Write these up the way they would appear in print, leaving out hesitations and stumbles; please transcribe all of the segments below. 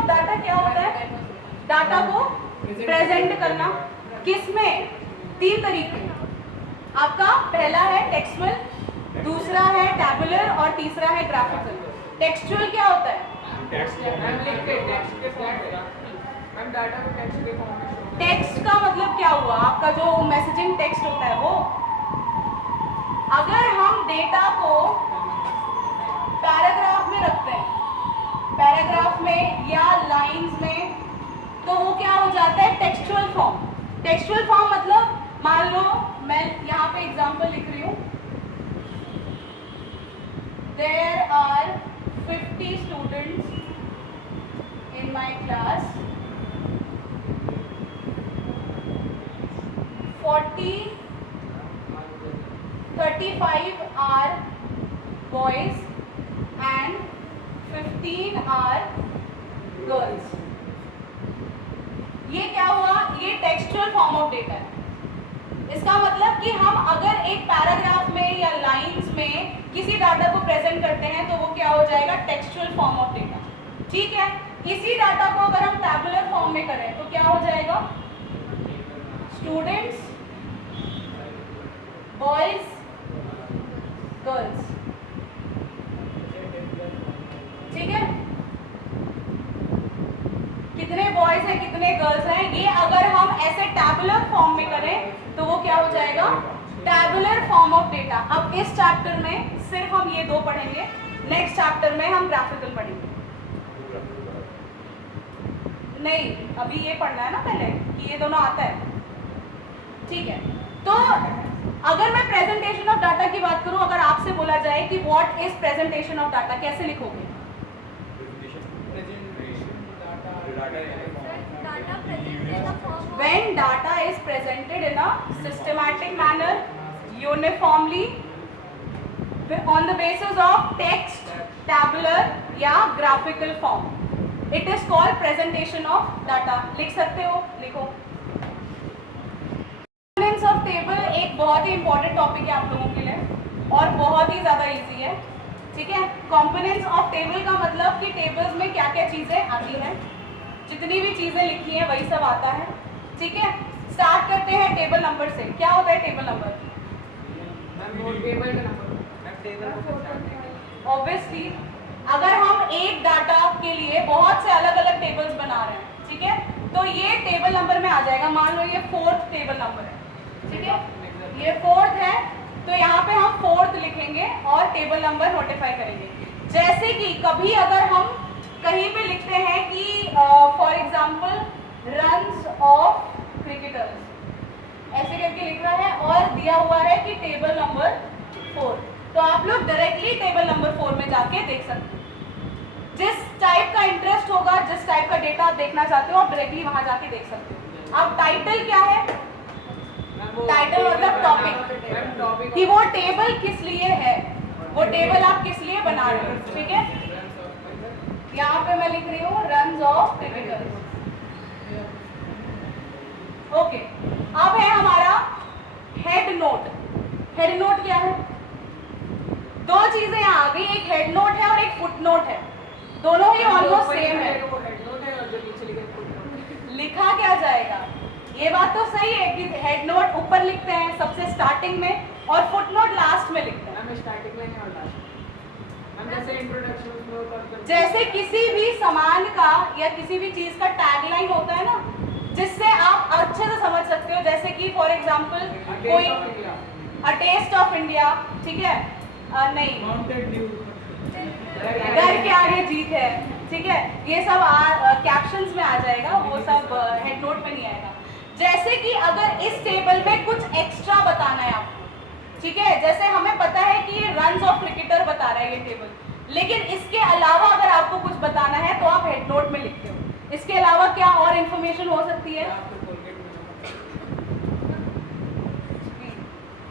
Of data क्या होता है? डाटा को प्रेजेंट करना। किसमें? 3 तरीके। आपका पहला है टेक्सचुअल, दूसरा है टैबुलर और तीसरा है ग्राफिकल। टेक्सचुअल क्या होता है? टेक्स्ट का मतलब क्या हुआ? आपका जो मैसेजिंग टेक्स्ट होता है वो। अगर हम डेटा को पैराग्राफ में रखते हैं, पैराग्राफ में या लाइंस में, तो वो क्या हो जाता है? Textual form. टेक्सचुअल फॉर्म मतलब मान लो मैं यहाँ पे एग्जांपल लिख रही हूँ, There are 50 students in my class. 35 are boys and 15 are girls. ये क्या हुआ? ये टेक्सचुअल फॉर्म ऑफ डेटा है। इसका मतलब कि हम अगर एक पैराग्राफ में या लाइंस में किसी डाटा को प्रेजेंट करते हैं तो वो क्या हो जाएगा? Textual form of data. ठीक है, इसी डाटा को अगर हम टैबुलर फॉर्म में करें तो क्या हो जाएगा? Students, boys, girls. ठीक है, कितने बॉयज हैं कितने गर्ल्स हैं, ये अगर हम ऐसे टैबुलर फॉर्म में करें तो वो क्या हो जाएगा? Tabular form of data. अब इस चैप्टर में सिर्फ हम ये 2 पढ़ेंगे, नेक्स्ट चैप्टर में हम ग्राफिकल पढ़ेंगे। नहीं, अभी ये पढ़ना है ना पहले कि ये दोनों आता है। ठीक है, तो अगर मैं प्रेजेंटेशन ऑफ डाटा की बात करूं, अगर आपसे बोला जाए कि what is presentation of data, कैसे लिखोगे? When data is presented in a systematic manner, uniformly, on the basis of text, tabular या graphical form, it is called presentation of data. लिख सकते हो, लिखो। Components of table एक बहुत ही important topic है आप लोगों के लिए और बहुत ही ज़्यादा easy है। ठीक है, components of table का मतलब कि tables में क्या क्या चीज़ें आती हैं, जितनी भी चीजें लिखी हैं वही सब आता है। ठीक है, स्टार्ट करते हैं टेबल नंबर से। क्या होता है टेबल नंबर? ऑब्वियसली अगर हम एक डाटा के लिए बहुत से अलग अलग टेबल्स बना रहे हैं, ठीक है, तो ये टेबल नंबर में आ जाएगा। मान लो ये 4th टेबल नंबर है, ठीक है, ये 4th है, तो यहाँ पे हम 4th लिखेंगे और टेबल नंबर नोटिफाई करेंगे। जैसे कि कभी अगर हम कहीं पे लिखते हैं कि for example runs off cricketers, ऐसे करके लिख रहा है और दिया हुआ है कि टेबल नंबर 4, तो आप लोग डायरेक्टली टेबल नंबर 4 में जाके देख सकते हो। जिस टाइप का इंटरेस्ट होगा, जिस टाइप का डेटा आप देखना चाहते हो, आप डायरेक्टली वहां जाके देख सकते हो। अब टाइटल क्या है? टाइटल मतलब टॉपिक, कि वो टेबल किस लिए है, वो टेबल आप किस लिए बना रहे हो। ठीक है, यहाँ पे मैं लिख रही हूँ रन्स ऑफ क्रिकेटर्स। ओके, अब है हमारा हेड नोट। हेड नोट क्या है? 2 चीजें यहाँ आ गई, एक हेड नोट है और एक फुट नोट है। दोनों ही ऑलमोस्ट सेम है। लिखा क्या जाएगा? ये बात तो सही है कि हेड नोट ऊपर लिखते हैं सबसे स्टार्टिंग में और फुट नोट लास्ट में लिखते हैं। स्टार्टिंग में नहीं और लास्ट। जैसे किसी भी सामान का या किसी भी चीज का टैगलाइन होता है ना, जिससे आप अच्छे से समझ सकते हो। जैसे कि फॉर एग्जांपल कोई अ टेस्ट ऑफ इंडिया, ठीक है, नहीं, डर के आगे जीत है, ठीक है, ये सब कैप्शंस में आ जाएगा, वो सब हेड नोट में नहीं आएगा। जैसे कि अगर इस टेबल में कुछ एक्स्ट्रा बताना है आपको, ठीक है, जैसे हमें पता है कि ये रन्स ऑफ क्रिकेटर बता रहा है ये टेबल, लेकिन इसके अलावा अगर आपको कुछ बताना है तो आप हेड नोट में लिखते हो। इसके अलावा क्या और इंफॉर्मेशन हो सकती है?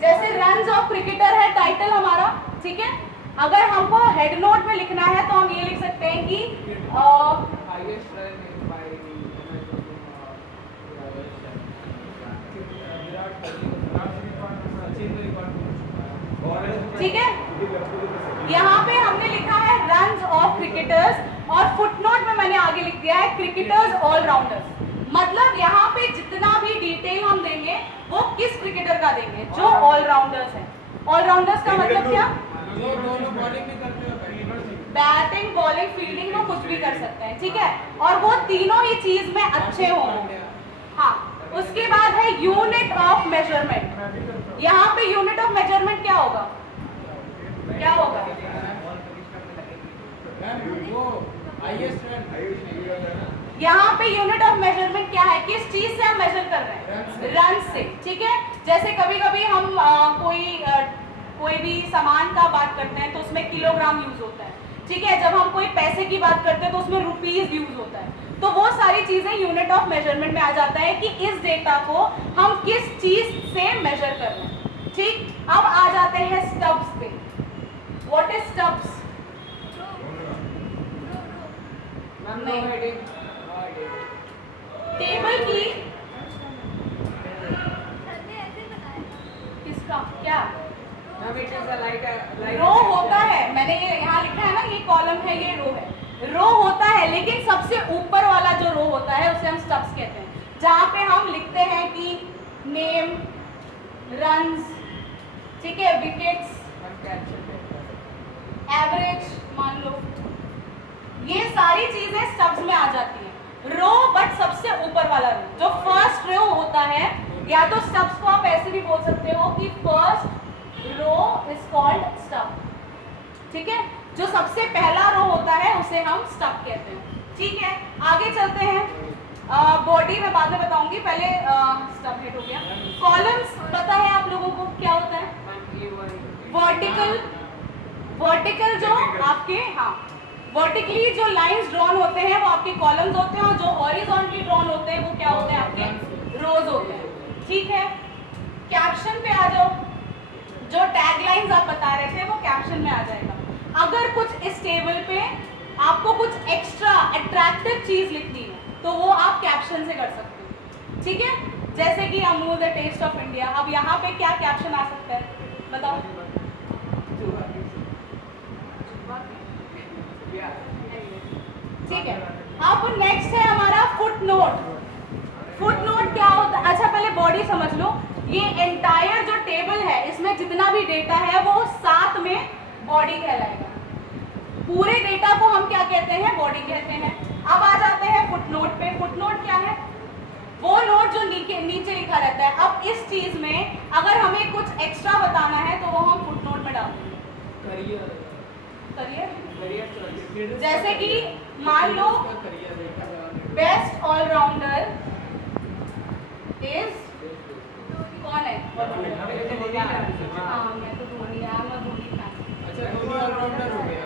जैसे रन्स ऑफ क्रिकेटर है टाइटल हमारा, ठीक है, अगर हमको हेड नोट में लिखना है तो हम ये लिख सकते हैं कि ठीक है, यहाँ पे हमने लिखा है रन्स ऑफ क्रिकेटर्स और फुटनोट में मैंने आगे लिख दिया है क्रिकेटर्स ऑलराउंडर्स, मतलब यहाँ पे जितना भी डिटेल हम देंगे वो किस क्रिकेटर का देंगे, जो ऑलराउंडर्स हैं। ऑलराउंडर्स का मतलब क्या, बैटिंग बॉलिंग फील्डिंग वो कुछ भी कर सकते हैं, ठीक है, और वो तीनों ही चीज में अच्छे होंगे। हाँ, उसके बाद है यूनिट ऑफ मेजरमेंट। यहाँ पे यूनिट ऑफ मेजरमेंट क्या होगा, क्या होगा, यहाँ पे यूनिट ऑफ मेजरमेंट क्या है, किस चीज से हम मेजर कर रहे हैं, रन से, ठीक है। जैसे कभी कभी हम कोई भी सामान का बात करते हैं तो उसमें किलोग्राम यूज होता है, ठीक है। जब हम कोई पैसे की बात करते हैं तो उसमें रुपीज यूज होता है, तो वो सारी चीजें यूनिट ऑफ मेजरमेंट में आ जाता है कि इस डेटा को हम किस चीज से मेजर कर रहे हैं, ठीक। अब आ जाते हैं स्टब्स पे। व्हाट इज स्टब्स, टेबल की किसका क्या रो होता है, मैंने ये यहाँ लिखा है ना, ये कॉलम है, ये रो है, रो होता है, लेकिन सबसे ऊपर वाला जो रो होता है उसे हम स्टब्स कहते हैं, जहाँ पे हम लिखते हैं कि नेम, रन्स, ठीक है, विकेट्स, एवरेज मान लो, ये सारी चीजें स्टब्स में आ जाती है। रो बट सबसे ऊपर वाला रो, जो फर्स्ट रो होता है, या तो स्टब्स को आप ऐसे भी बोल सकते हो कि first row is called stub, ठीक है। जो सबसे पहला रो होता है उसे हम स्टब कहते हैं, ठीक है। आगे चलते हैं, बॉडी में बाद में बताऊंगी, पहले स्टब हेड हो गया। कॉलम्स पता है आप लोगों को क्या होता है, वर्टिकल जो आपके, हाँ, वर्टिकली जो लाइंस ड्रॉन होते हैं वो आपके कॉलम्स होते हैं, और जो हॉरिजॉन्टली ड्रॉन होते हैं वो क्या होते हैं, आपके रोज होते हैं, ठीक है। कैप्शन पे आ जाओ, जो टैगलाइंस आप बता रहे थे वो कैप्शन में आ जाएगा। अगर कुछ इस टेबल पे आपको कुछ एक्स्ट्रा अट्रैक्टिव चीज लिखनी है तो वो आप कैप्शन से कर सकते हो, ठीक है। जैसे कि Amul the taste of India, अब यहाँ पे क्या कैप्शन आ सकता है बताओ, ठीक है। अब नेक्स्ट है हमारा फुट नोट। फुट नोट क्या होता है, अच्छा पहले बॉडी समझ लो। ये एंटायर जो टेबल है इसमें जितना भी डेटा है वो साथ में बॉडी कहलाएगा। पूरे डेटा को हम क्या कहते हैं, बॉडी कहते हैं। अब आ जाते हैं फुट नोट पे। फुट नोट क्या है, वो नोट जो नीचे लिखा रहता है। अब इस चीज में अगर हमें कुछ एक्स्ट्रा बताना है तो वो हम फुट नोट में डाल देंगे। करियर, जैसे कि मान लो बेस्ट ऑलराउंडर इज कौन है, हाँ मैं तो धोनी, मैं धोनी फैन। अच्छा धोनी ऑलराउंडर हो गया।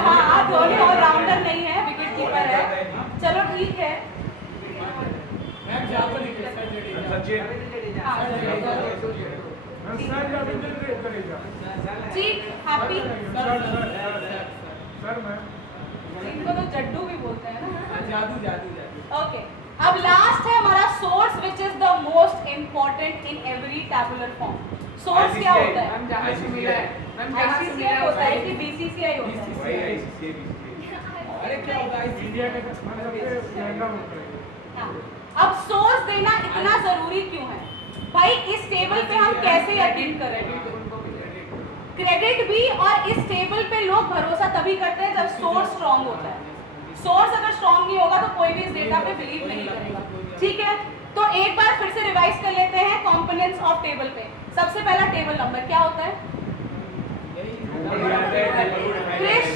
हाँ धोनी ऑलराउंडर नहीं है, विकेट कीपर है, चलो ठीक है। ठीक, हैप्पी इनको तो जड्डू भी बोलते हैं ना, जादू। ओके, अब लास्ट है हमारा source, which is the most important in every tabular form. Source क्या होता है, आईसीसीआई होता है कि बीसीसीआई होता है, अरे क्या होता है इंडिया का। अब सोर्स देना इतना जरूरी क्यों है भाई, इस टेबल पे हम कैसे यकीन करेंगे, क्रेडिट भी, और इस टेबल पे लोग भरोसा तभी करते हैं जब सोर्स स्ट्रांग होता है। सोर्स अगर स्ट्रांग नहीं होगा तो कोई भी इस डेटा पे बिलीव नहीं करेगा, ठीक है। तो एक बार फिर से रिवाइज कर लेते हैं कंपोनेंट्स ऑफ टेबल पे। सबसे पहला टेबल नंबर क्या होता है, क्रिश,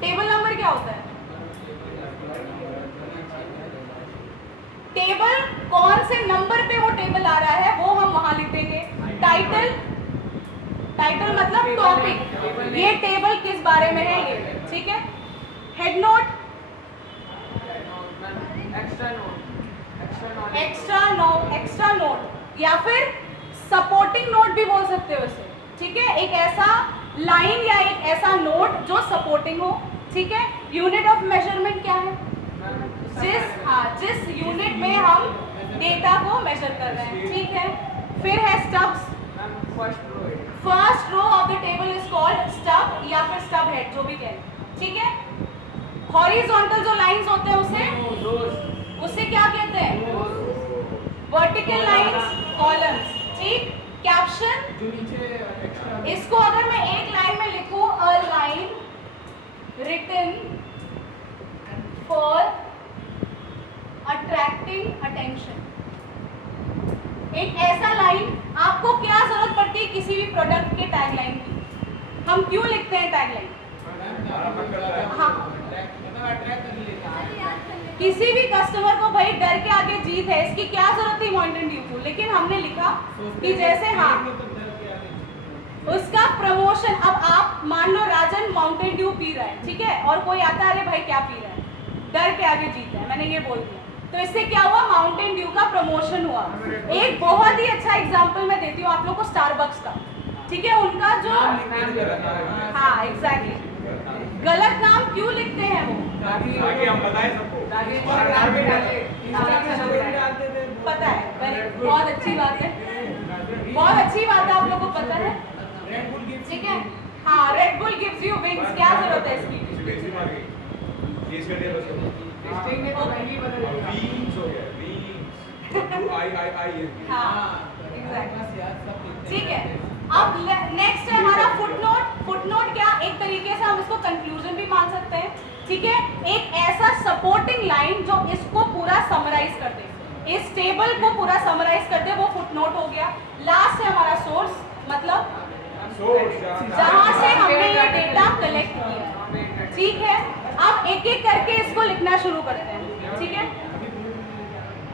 टेबल नंबर क्या होता है, टेबल कौन से नंबर पे वो टेबल आ रहा है वो हम वहां लिख देंगे। टाइटल, टाइटल मतलब टॉपिक, ये टेबल किस बारे में है ये, ठीक है। हेड नोट, एक्स्ट्रा नोट या फिर सपोर्टिंग नोट भी बोल सकते हो इसे, ठीक है। एक ऐसा लाइन या एक ऐसा नोट जो सपोर्टिंग हो, ठीक है। यूनिट ऑफ मेजरमेंट क्या है, जिस यूनिट में हम डेटा को मेजर कर रहे हैं, ठीक है। फिर है stubs, first row of the table is called stub या फिर स्टब हेड, जो भी कहें, ठीक है। हॉरिजॉन्टल जो लाइंस होते हैं उसे क्या कहते हैं? Vertical lines, columns. ठीक, कैप्शन, जो नीचे एक्स्ट्रा इसको अगर मैं एक लाइन में लिखूं, a line written for attracting attention. एक ऐसा लाइन, आपको क्या जरूरत पड़ती है किसी भी प्रोडक्ट के टैगलाइन की? हम क्यों लिखते हैं टैगलाइन? हाँ, किसी भी कस्टमर को भाई डर के आगे जीत है, इसकी क्या जरूरत थी माउंटेन ड्यू को, लेकिन हमने लिखा कि जैसे हाँ उसका प्रमोशन। अब आप मान लो राजन माउंटेन ड्यू पी रहा है, ठीक है, और कोई आता है अरे भाई क्या पी रहा है, डर के आगे जीत है, मैंने ये बोल दिया, तो इससे क्या हुआ? माउंटेन ड्यू का प्रमोशन हुआ। एक बहुत ही अच्छा एग्जांपल मैं देती हूँ आप लोग को, स्टारबक्स का, ठीक है, उनका जो हाँ एग्जैक्टली गलत नाम क्यों लिखते हैं वो? आगे हम बताएं सबको। पता है, बहुत अच्छी बात है, बहुत अच्छी बात है, आप लोगों को पता है, ठीक है। हाँ, red bull gives you wings, क्या जरूरत है इसकी? चीज कर दिया बस। विंग्स हो गया, विंग्स। आई हाँ एग्जैक्टली, ठीक है। अब नेक्स्ट है हमारा फुटनोट। फुटनोट क्या, एक तरीके से हम इसको कंक्लूजन भी मान सकते हैं, ठीक है, एक ऐसा सपोर्टिंग लाइन जो इसको पूरा समराइज कर दे, इस टेबल को पूरा समराइज कर दे, वो फुटनोट हो गया। लास्ट है हमारा सोर्स, मतलब जहां से हमने ये डेटा कलेक्ट किया, ठीक है। अब एक एक करके इसको लिखना शुरू करते हैं, ठीक है।